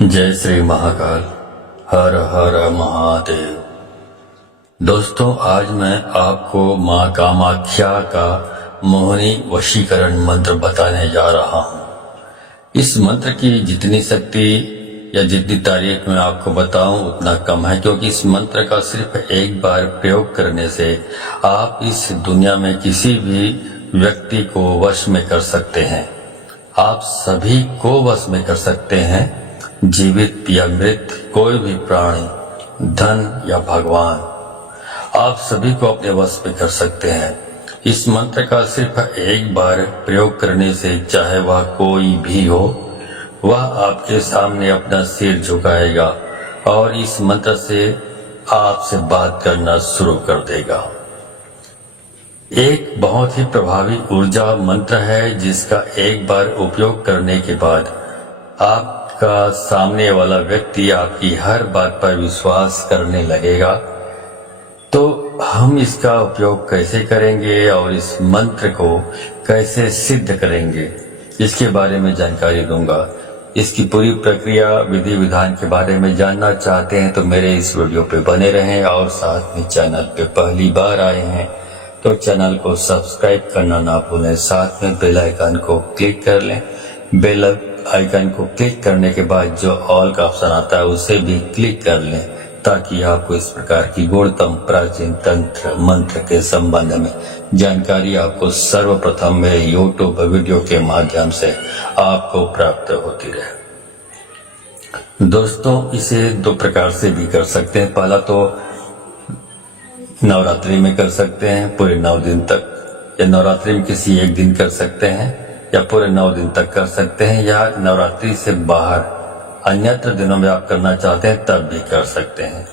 जय श्री महाकाल। हर हर महादेव। दोस्तों, आज मैं आपको माँ कामाख्या का मोहिनी वशीकरण मंत्र बताने जा रहा हूँ। इस मंत्र की जितनी शक्ति या जितनी तारीफ मैं आपको बताऊं उतना कम है, क्योंकि इस मंत्र का सिर्फ एक बार प्रयोग करने से आप इस दुनिया में किसी भी व्यक्ति को वश में कर सकते हैं। आप सभी को वश में कर सकते हैं, जीवित या मृत, कोई भी प्राणी, धन या भगवान, आप सभी को अपने वश में कर सकते हैं। इस मंत्र का सिर्फ एक बार प्रयोग करने से चाहे वह कोई भी हो, वह आपके सामने अपना सिर झुकाएगा और इस मंत्र से आपसे बात करना शुरू कर देगा। एक बहुत ही प्रभावी ऊर्जा मंत्र है, जिसका एक बार उपयोग करने के बाद आपका सामने वाला व्यक्ति आपकी हर बात पर विश्वास करने लगेगा। तो हम इसका उपयोग कैसे करेंगे और इस मंत्र को कैसे सिद्ध करेंगे, इसके बारे में जानकारी दूंगा। इसकी पूरी प्रक्रिया, विधि विधान के बारे में जानना चाहते हैं तो मेरे इस वीडियो पे बने रहें, और साथ में चैनल पे पहली बार आए हैं तो चैनल को सब्सक्राइब करना ना भूलें। साथ में बेल आइकन को क्लिक कर लें। बेल आइकन को क्लिक करने के बाद जो ऑल का ऑप्शन आता है उसे भी क्लिक कर लें, ताकि आपको इस प्रकार की गुणतम प्राचीन तंत्र मंत्र के संबंध में जानकारी आपको सर्वप्रथम मेरे यूट्यूब वीडियो के माध्यम से आपको प्राप्त होती रहे। दोस्तों, इसे दो प्रकार से भी कर सकते हैं। पहला तो नवरात्रि में कर सकते हैं पूरे 9 दिन तक, या नवरात्रि में किसी एक दिन कर सकते हैं, या पूरे 9 दिन तक कर सकते हैं, या नवरात्रि से बाहर अन्यत्र दिनों में आप करना चाहते हैं तब भी कर सकते हैं।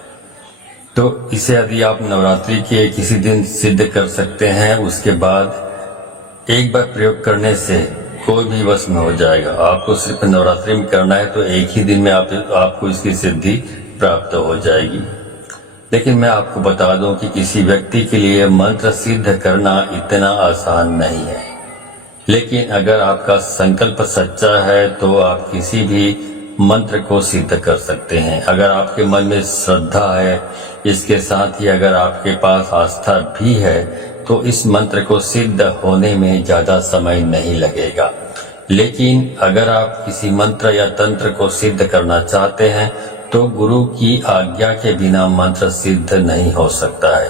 तो इसे यदि आप नवरात्रि के किसी दिन सिद्ध कर सकते हैं, उसके बाद एक बार प्रयोग करने से कोई भी वश में हो जाएगा। आपको सिर्फ नवरात्रि में करना है तो एक ही दिन में आपको इसकी सिद्धि प्राप्त हो जाएगी। लेकिन मैं आपको बता दूं कि किसी व्यक्ति के लिए मंत्र सिद्ध करना इतना आसान नहीं है। लेकिन अगर आपका संकल्प सच्चा है तो आप किसी भी मंत्र को सिद्ध कर सकते हैं। अगर आपके मन में श्रद्धा है, इसके साथ ही अगर आपके पास आस्था भी है, तो इस मंत्र को सिद्ध होने में ज्यादा समय नहीं लगेगा। लेकिन अगर आप किसी मंत्र या तंत्र को सिद्ध करना चाहते हैं तो गुरु की आज्ञा के बिना मंत्र सिद्ध नहीं हो सकता है।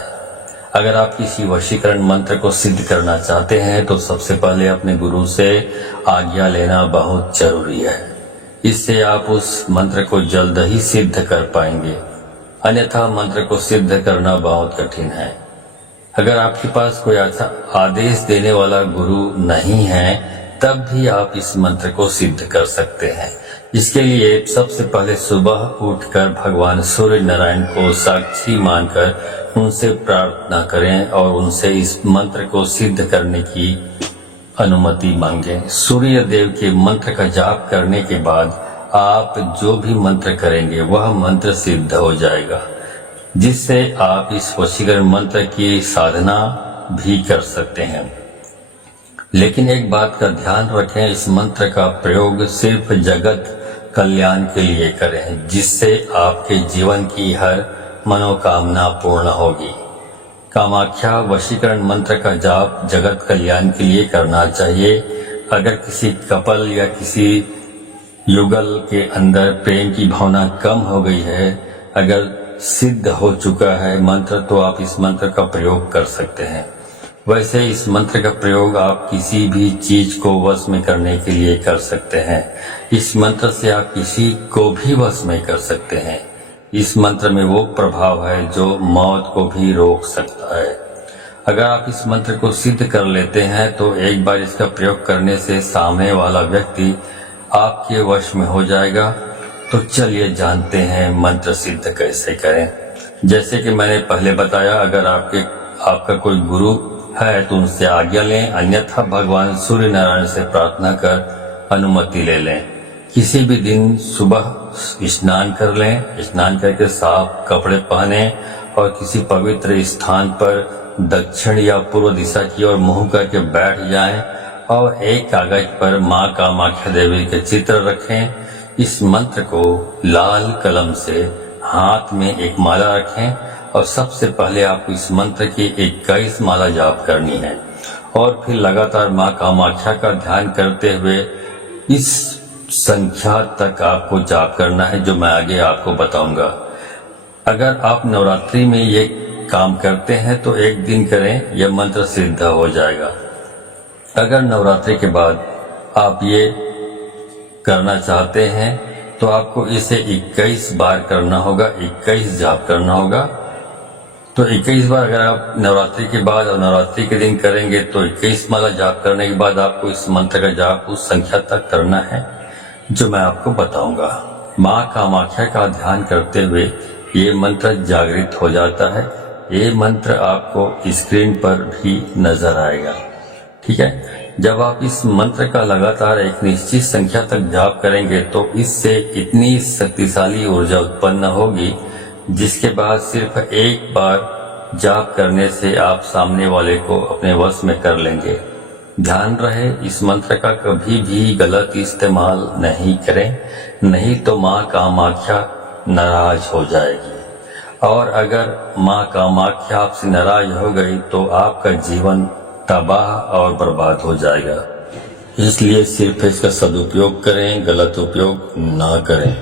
अगर आप किसी वशीकरण मंत्र को सिद्ध करना चाहते हैं तो सबसे पहले अपने गुरु से आज्ञा लेना बहुत जरूरी है। इससे आप उस मंत्र को जल्द ही सिद्ध कर पाएंगे, अन्यथा मंत्र को सिद्ध करना बहुत कठिन है। अगर आपके पास कोई अच्छा आदेश देने वाला गुरु नहीं है, तब भी आप इस मंत्र को सिद्ध कर सकते हैं। इसके लिए सबसे पहले सुबह उठकर भगवान सूर्य नारायण को साक्षी मानकर उनसे प्रार्थना करें और उनसे इस मंत्र को सिद्ध करने की अनुमति मांगें। सूर्य देव के मंत्र का जाप करने के बाद आप जो भी मंत्र करेंगे वह मंत्र सिद्ध हो जाएगा, जिससे आप इस वशीकरण मंत्र की साधना भी कर सकते हैं। लेकिन एक बात का ध्यान रखें, इस मंत्र का प्रयोग सिर्फ जगत कल्याण के लिए करें, जिससे आपके जीवन की हर मनोकामना पूर्ण होगी। कामाख्या वशीकरण मंत्र का जाप जगत कल्याण के लिए करना चाहिए। अगर किसी कपल या किसी युगल के अंदर प्रेम की भावना कम हो गई है, अगर सिद्ध हो चुका है मंत्र, तो आप इस मंत्र का प्रयोग कर सकते हैं। वैसे इस मंत्र का प्रयोग आप किसी भी चीज को वश में करने के लिए कर सकते हैं। इस मंत्र से आप किसी को भी वश में कर सकते हैं। इस मंत्र में वो प्रभाव है जो मौत को भी रोक सकता है। अगर आप इस मंत्र को सिद्ध कर लेते हैं तो एक बार इसका प्रयोग करने से सामने वाला व्यक्ति आपके वश में हो जाएगा। तो चलिए जानते हैं मंत्र सिद्ध कैसे करें। जैसे कि मैंने पहले बताया, अगर आपका कोई गुरु है तो उनसे आज्ञा लें, अन्यथा भगवान सूर्य नारायण से प्रार्थना कर अनुमति ले लें। किसी भी दिन सुबह स्नान कर लें, स्नान करके साफ कपड़े पहने और किसी पवित्र स्थान पर दक्षिण या पूर्व दिशा की ओर मुंह करके बैठ जाएं और एक कागज पर माँ कामाख्या देवी के चित्र रखें। इस मंत्र को लाल कलम से हाथ में एक माला रखें और सबसे पहले आपको इस मंत्र की 21 माला जाप करनी है और फिर लगातार माँ कामाख्या का ध्यान करते हुए इस संख्या तक आपको जाप करना है जो मैं आगे आपको बताऊंगा। अगर आप नवरात्रि में ये काम करते हैं तो एक दिन करें, यह मंत्र सिद्ध हो जाएगा। अगर नवरात्रि के बाद आप ये करना चाहते हैं तो आपको इसे 21 बार करना होगा, 21 जाप करना होगा। तो 21 बार अगर आप नवरात्रि के बाद और नवरात्रि के दिन करेंगे तो 21 माला जाप करने के बाद आपको इस मंत्र का जाप उस संख्या तक करना है जो मैं आपको बताऊंगा। माँ कामाख्या का ध्यान करते हुए ये मंत्र जागृत हो जाता है। ये मंत्र आपको स्क्रीन पर भी नजर आएगा, ठीक है। जब आप इस मंत्र का लगातार एक निश्चित संख्या तक जाप करेंगे तो इससे इतनी शक्तिशाली ऊर्जा उत्पन्न होगी जिसके बाद सिर्फ एक बार जाप करने से आप सामने वाले को अपने वश में कर लेंगे। ध्यान रहे, इस मंत्र का कभी भी गलत इस्तेमाल नहीं करें, नहीं तो माँ कामाख्या नाराज हो जाएगी और अगर माँ कामाख्या आपसे नाराज हो गई तो आपका जीवन तबाह और बर्बाद हो जाएगा। इसलिए सिर्फ इसका सदुपयोग करें, गलत उपयोग ना करें।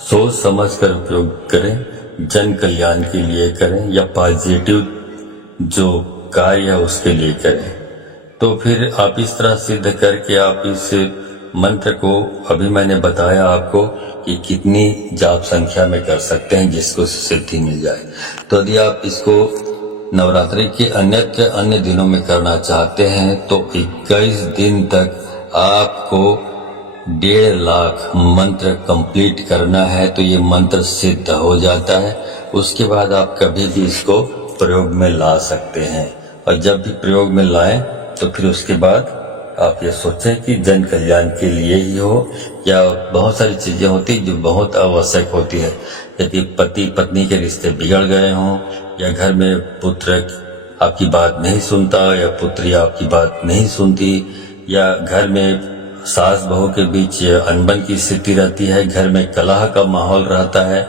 सोच समझ कर उपयोग करें, जन कल्याण के लिए करें या पॉजिटिव जो कार्य है उसके लिए करें। तो फिर आप इस तरह सिद्ध करके आप इस मंत्र को, अभी मैंने बताया आपको कि कितनी जाप संख्या में कर सकते हैं जिसको सिद्धि मिल जाए। तो यदि आप इसको नवरात्रि के अन्य दिनों में करना चाहते हैं तो 21 दिन तक आपको 1.5 लाख मंत्र कंप्लीट करना है तो ये मंत्र सिद्ध हो जाता है। उसके बाद आप कभी भी इसको प्रयोग में ला सकते हैं और जब भी प्रयोग में लाएं तो फिर उसके बाद आप ये सोचें कि जन कल्याण के लिए ही हो या बहुत सारी चीजें होती जो बहुत आवश्यक होती है। यदि पति पत्नी के रिश्ते बिगड़ गए हों या घर में पुत्र आपकी बात नहीं सुनता या पुत्री आपकी बात नहीं सुनती या घर में सास बहू के बीच अनबन की स्थिति रहती है, घर में कलह का माहौल रहता है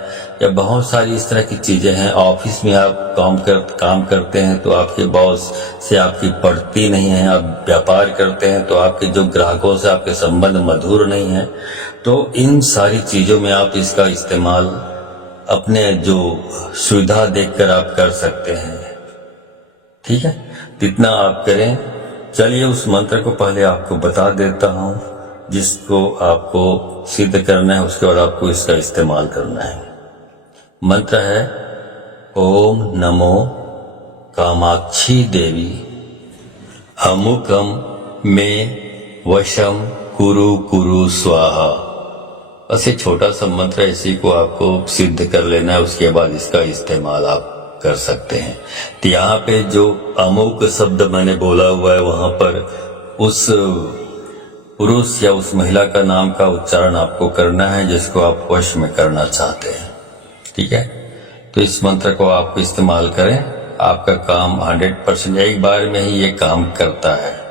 या बहुत सारी इस तरह की चीजें हैं। ऑफिस में आप काम करते हैं तो आपके बॉस से आपकी पड़ती नहीं है, आप व्यापार करते हैं तो आपके जो ग्राहकों से आपके संबंध मधुर नहीं है। तो इन सारी चीजों में आप इसका इस्तेमाल अपने जो सुविधा देखकर आप कर सकते हैं, ठीक है। जितना आप करें। चलिए उस मंत्र को पहले आपको बता देता हूं जिसको आपको सिद्ध करना है, उसके बाद आपको इसका इस्तेमाल करना है। मंत्र है ओम नमो कामाक्षी देवी अमुकम में वशम कुरु कुरु स्वाहा। बस एक छोटा सा मंत्र है, इसी को आपको सिद्ध कर लेना है, उसके बाद इसका इस्तेमाल आप कर सकते हैं। तो यहाँ पे जो अमुक शब्द मैंने बोला हुआ है वहां पर उस पुरुष या उस महिला का नाम का उच्चारण आपको करना है जिसको आप वश में करना चाहते हैं, ठीक है। तो इस मंत्र को आप इस्तेमाल करें, आपका काम 100% एक बार में ही ये काम करता है।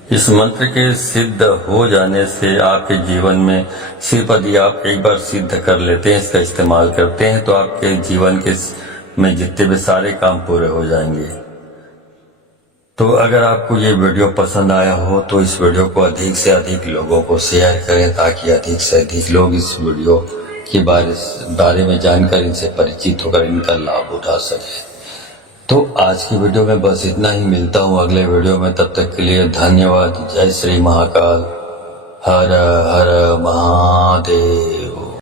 इस मंत्र के सिद्ध हो जाने से आपके जीवन में सिर्फ यदि आप एक बार सिद्ध कर लेते हैं, इसका इस्तेमाल करते हैं तो आपके जीवन के में जितने भी सारे काम पूरे हो जाएंगे। तो अगर आपको ये वीडियो पसंद आया हो तो इस वीडियो को अधिक से अधिक लोगों को शेयर करें ताकि अधिक से अधिक लोग इस वीडियो के बारे में जानकर इनसे परिचित होकर इनका लाभ उठा सके। तो आज की वीडियो में बस इतना ही। मिलता हूँ अगले वीडियो में, तब तक के लिए धन्यवाद। जय श्री महाकाल। हर हर महादेव।